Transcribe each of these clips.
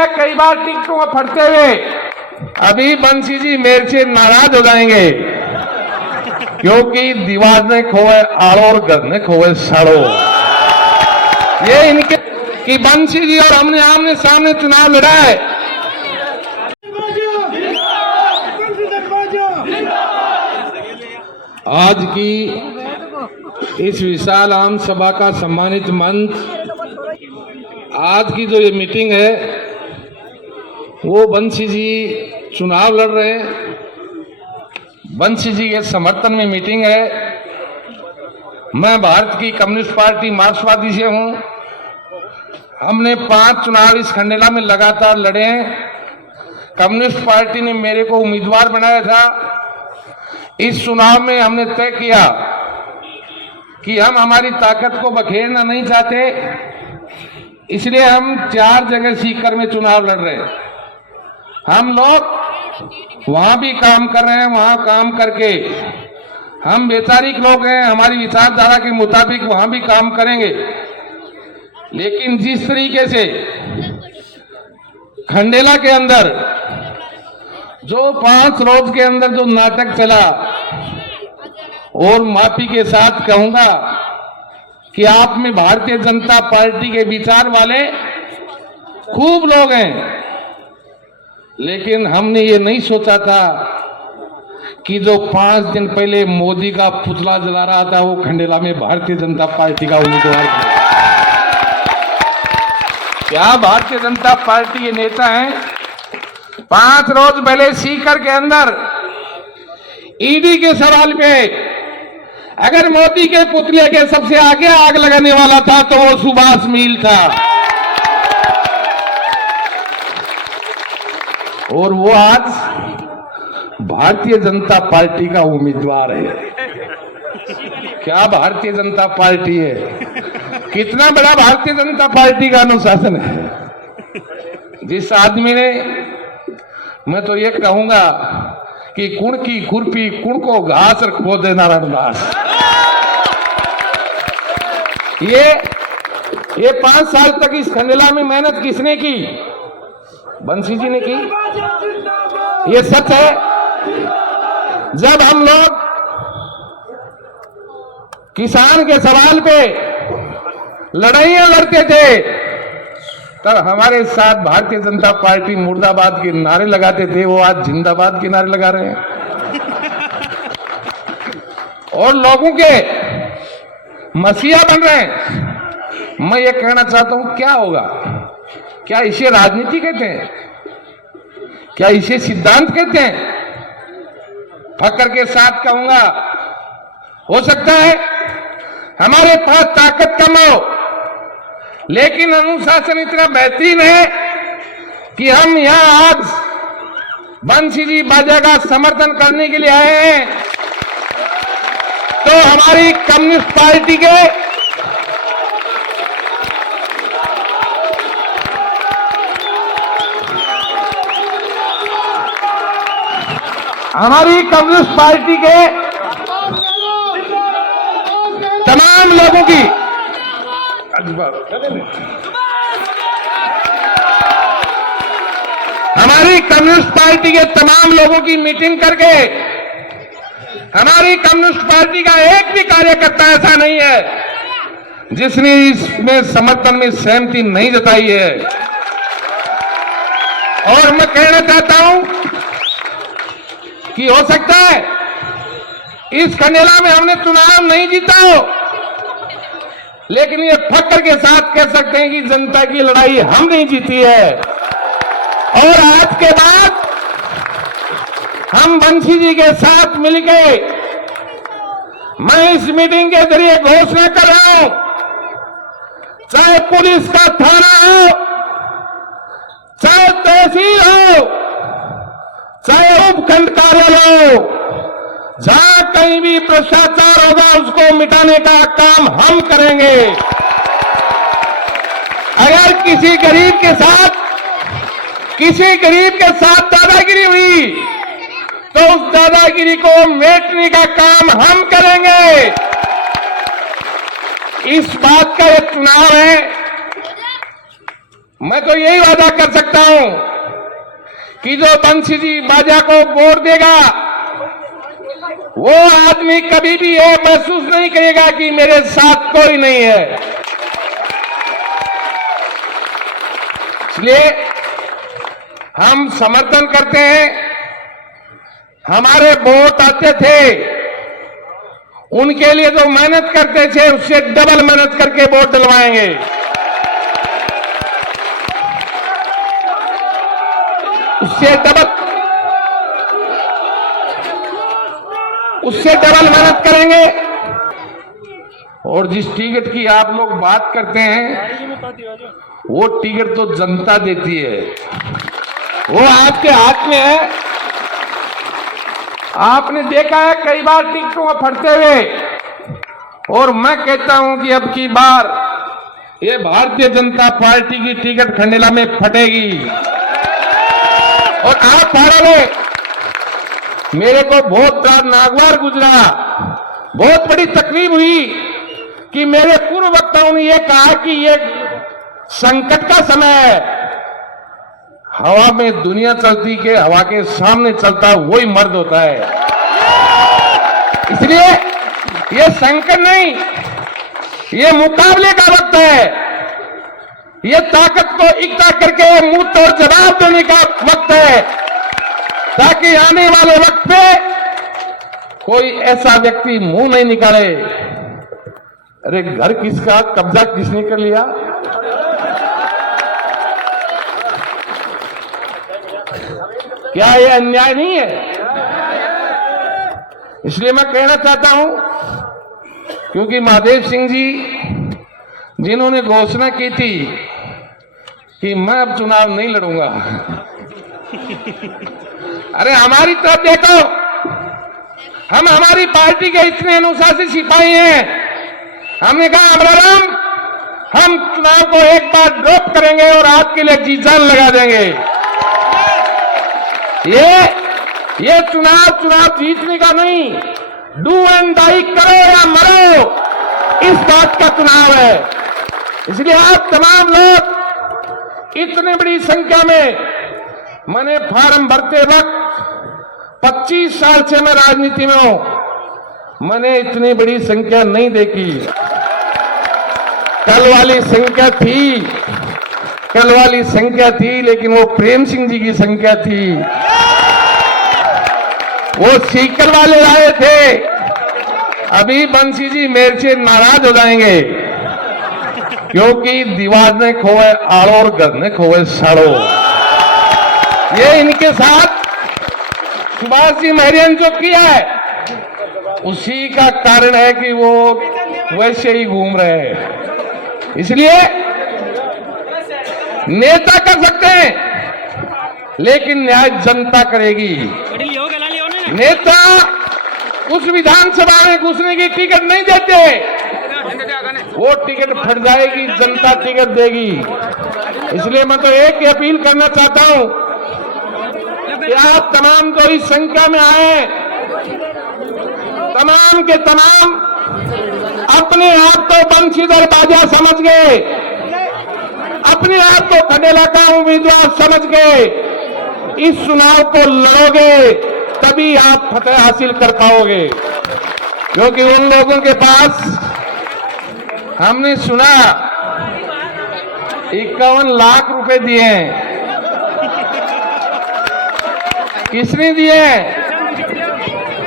है कई बार टिकटों में फटते हुए। अभी बंसी जी मेरे से नाराज हो जाएंगे, क्योंकि दीवार ने खोए आड़ो और घर ने खोए सड़ो। ये इनके कि बंसी जी और हमने आमने सामने चुनाव लड़ा है। आज की इस विशाल आम सभा का सम्मानित मंच, आज की जो ये मीटिंग है वो बंसी जी चुनाव लड़ रहे हैं, बंसी जी के समर्थन में मीटिंग है। मैं भारत की कम्युनिस्ट पार्टी मार्क्सवादी से हूं। हमने 5 चुनाव इस खंडेला में लगातार लड़े हैं। कम्युनिस्ट पार्टी ने मेरे को उम्मीदवार बनाया था। इस चुनाव में हमने तय किया कि हम हमारी ताकत को बखेरना नहीं चाहते, इसलिए हम 4 जगह सीकर में चुनाव लड़ रहे हैं। हम लोग वहां भी काम कर रहे हैं, वहां काम करके हम वैचारिक लोग हैं, हमारी विचारधारा के मुताबिक वहां भी काम करेंगे। लेकिन जिस तरीके से खंडेला के अंदर जो 5 रोज के अंदर जो नाटक चला, और माफी के साथ कहूंगा कि आप में भारतीय जनता पार्टी के विचार वाले खूब लोग हैं, लेकिन हमने ये नहीं सोचा था कि जो 5 दिन पहले मोदी का पुतला जला रहा था वो खंडेला में भारतीय जनता पार्टी का उम्मीदवार है। क्या भारतीय जनता पार्टी के नेता हैं? 5 रोज पहले सीकर के अंदर ईडी के सवाल पे अगर मोदी के पुतले के सबसे आगे आग लगाने वाला था तो वो सुभाष मील था, और वो आज भारतीय जनता पार्टी का उम्मीदवार है। क्या भारतीय जनता पार्टी है? कितना बड़ा भारतीय जनता पार्टी का अनुशासन है। जिस आदमी ने, मैं तो ये कहूंगा कि कुण की खुरपी कुण को घास और खो देना रणदास। ये 5 साल तक इस खंडेला में मेहनत किसने की? बंसी जी ने की। ये सच है। जब हम लोग किसान के सवाल पे लड़ाइयां लड़ते थे, तब हमारे साथ भारतीय जनता पार्टी मुर्दाबाद के नारे लगाते थे, वो आज जिंदाबाद के नारे लगा रहे हैं। और लोगों के मसीहा बन रहे हैं। मैं ये कहना चाहता हूं, क्या होगा? क्या इसे राजनीति कहते हैं? क्या इसे सिद्धांत कहते हैं? फक्र के साथ कहूंगा, हो सकता है हमारे पास ताकत कम हो, लेकिन अनुशासन इतना बेहतरीन है कि हम यहां आज बंसी जी बाजा का समर्थन करने के लिए आए हैं। तो हमारी कम्युनिस्ट पार्टी के तमाम लोगों की हमारी कम्युनिस्ट पार्टी के तमाम लोगों की मीटिंग करके, हमारी कम्युनिस्ट पार्टी का एक भी कार्यकर्ता ऐसा नहीं है जिसने इसमें समर्थन में सहमति नहीं जताई है। और मैं कहना चाहता हूं कि हो सकता है इस खंडेला में हमने चुनाव नहीं जीता हो, लेकिन ये फक्र के साथ कह सकते हैं कि जनता की लड़ाई हम नहीं जीती है। और आज के बाद हम बंसी जी के साथ मिलकर मैं इस मीटिंग के जरिए घोषणा कर रहा हूं, चाहे पुलिस का थाना हो, चाहे तहसील हो, चाहे उपखंड कार्यालय हो, जहां कहीं भी भ्रष्टाचार होगा उसको मिटाने का काम हम करेंगे। अगर किसी गरीब के साथ दादागिरी हुई तो उस दादागिरी को मिटाने का काम हम करेंगे। इस बात का एक चुनाव है मैं तो यही वादा कर सकता हूं कि जो बंसी जी बाजा को वोट देगा वो आदमी कभी भी ये महसूस नहीं करेगा कि मेरे साथ कोई नहीं है। इसलिए हम समर्थन करते हैं। हमारे वोट आते थे, उनके लिए जो मेहनत करते थे उससे डबल मेहनत करके वोट डलवाएंगे। उससे डबल मेहनत करेंगे। और जिस टिकट की आप लोग बात करते हैं वो टिकट तो जनता देती है, वो आपके हाथ में है। आपने देखा है कई बार टिकटों में फटते हुए, और मैं कहता हूं कि अब की बार ये भारतीय जनता पार्टी की टिकट खंडेला में फटेगी। और आप फाड़ोगे। मेरे को बहुत बड़ा नागवार गुजरा, बहुत बड़ी तकलीफ हुई कि मेरे पूर्व वक्ताओं ने यह कहा कि ये संकट का समय है। हवा में दुनिया चलती के हवा के सामने चलता वही मर्द होता है। इसलिए ये संकट नहीं, ये मुकाबले का वक्त है। ये ताकत को इकट्ठा करके मुंह तोड़ जवाब देने का वक्त है, ताकि आने वाले वक्त पे कोई ऐसा व्यक्ति मुंह नहीं निकाले, अरे घर किसका, कब्जा किसने कर लिया। क्या ये अन्याय नहीं है? इसलिए मैं कहना चाहता हूं, क्योंकि महादेव सिंह जी जिन्होंने घोषणा की थी कि मैं अब चुनाव नहीं लड़ूंगा, अरे हमारी तरफ देखो, हम हमारी पार्टी के इतने अनुशासित सिपाही हैं। हमने कहा अब्राहम, हम चुनाव को एक बार ड्रॉप करेंगे और आपके लिए जी जान लगा देंगे। ये चुनाव जीतने का नहीं, डू एंड डाई, करो या मरो, इस बात का चुनाव है। इसलिए आप तमाम लोग इतनी बड़ी संख्या में, मैंने फार्म भरते वक्त 25 साल से मैं राजनीति में हूं, मैंने इतनी बड़ी संख्या नहीं देखी। कल वाली संख्या थी, लेकिन वो प्रेम सिंह जी की संख्या थी। वो सीकर वाले आए थे। अभी बंसी जी मेरे से नाराज हो जाएंगे, क्योंकि दीवार ने खोए आड़ो और घर ने खोए साड़ो। ये इनके साथ सुभाष जी महरियन जो किया है, उसी का कारण है कि वो वैसे ही घूम रहे हैं। इसलिए नेता कर सकते हैं, लेकिन न्याय जनता करेगी। नेता उस विधानसभा में घुसने की टिकट नहीं देते, वो टिकट फट जाएगी, जनता टिकट देगी। इसलिए मैं तो एक ही अपील करना चाहता हूं कि आप तमाम जो इस संख्या में आए, तमाम के तमाम अपने आप को बंशीधर बाजा समझ गए, अपने आप को खंडेला का उम्मीदवार समझ गए। इस चुनाव को लड़ोगे तभी आप फतेह हासिल कर पाओगे, क्योंकि उन लोगों के पास, हमने सुना 51 लाख रुपए दिए हैं। किसने दिए?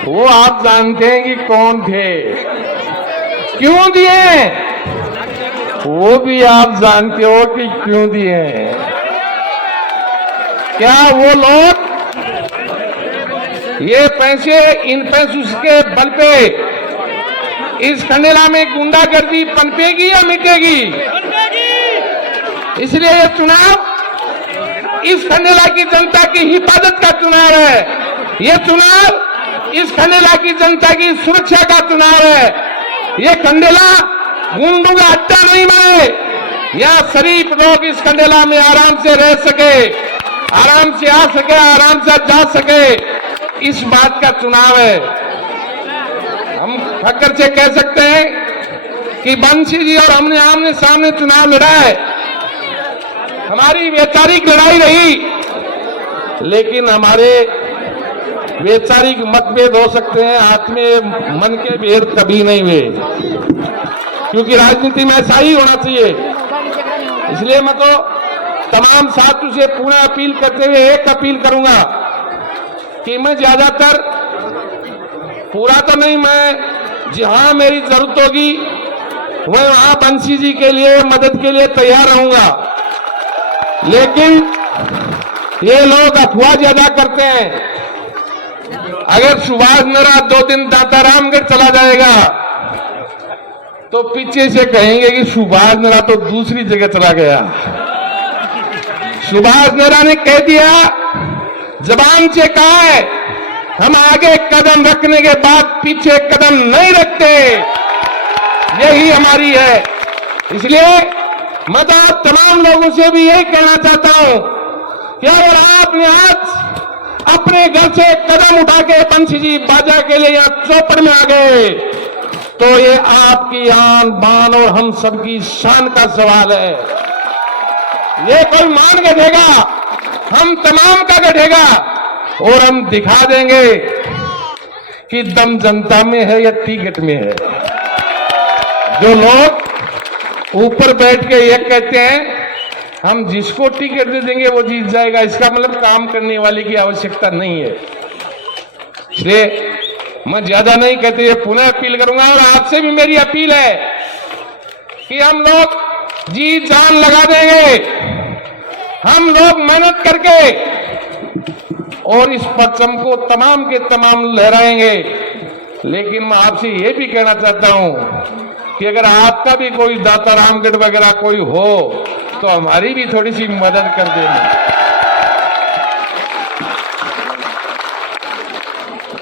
वो आप जानते हैं कि कौन थे, क्यों दिए, वो भी आप जानते हो कि क्यों दिए हैं। क्या वो लोग ये पैसे, इन पैसों के बल पे इस खंडेला में गुंडागर्दी पनपेगी या मिटेगी? इसलिए ये चुनाव इस खंडेला की जनता की हिफाजत का चुनाव है। ये चुनाव इस खंडेला की जनता की सुरक्षा का चुनाव है। ये खंडेला गुंडों का अड्डा नहीं बने। यहाँ शरीफ लोग इस खंडेला में आराम से रह सके, आराम से आ सके, आराम से जा सके, इस बात का चुनाव है। हम फक्र से कह सकते हैं कि बंसी जी और हमने आमने सामने चुनाव लड़ा है। हमारी वैचारिक लड़ाई रही, लेकिन हमारे वैचारिक मतभेद हो सकते हैं, आत्मीय मन के भेद कभी नहीं हुए, क्योंकि राजनीति में ऐसा ही होना चाहिए। इसलिए मैं तो तमाम साथियों से पुनः अपील करते हुए एक अपील करूंगा कि मैं ज्यादातर, पूरा तो नहीं, मैं जहां मेरी जरूरत होगी मैं वहां बंसी जी के लिए मदद के लिए तैयार रहूंगा। लेकिन ये लोग अफवाह ज्यादा करते हैं। अगर सुभाष नरा 2 दिन दातारामगढ़ चला जाएगा तो पीछे से कहेंगे कि सुभाष नरा तो दूसरी जगह चला गया। सुभाष नरा ने कह दिया, जबान से कहा है, हम आगे कदम रखने के बाद पीछे कदम नहीं रखते, यही हमारी है। इसलिए मैं तो आप तमाम लोगों से भी यही कहना चाहता हूं कि अगर आपने आज अपने घर से कदम उठा के बंसी जी बाजा के लिए यहाँ चौपड़ में आ गए तो ये आपकी आन बान और हम सबकी शान का सवाल है। ये कोई मान के देगा, हम तमाम का गढ़ेगा और हम दिखा देंगे कि दम जनता में है या टिकट में है। जो लोग ऊपर बैठ के ये कहते हैं हम जिसको टिकट दे देंगे वो जीत जाएगा, इसका मतलब काम करने वाले की आवश्यकता नहीं है। इसलिए मैं ज्यादा नहीं कहते हुए पुनः अपील करूंगा, और आपसे भी मेरी अपील है कि हम लोग जी जान लगा देंगे, हम लोग मेहनत करके और इस परचम को तमाम के तमाम लहराएंगे। लेकिन मैं आपसे ये भी कहना चाहता हूं कि अगर आपका भी कोई दातारामगढ़ वगैरह कोई हो तो हमारी भी थोड़ी सी मदद कर देना।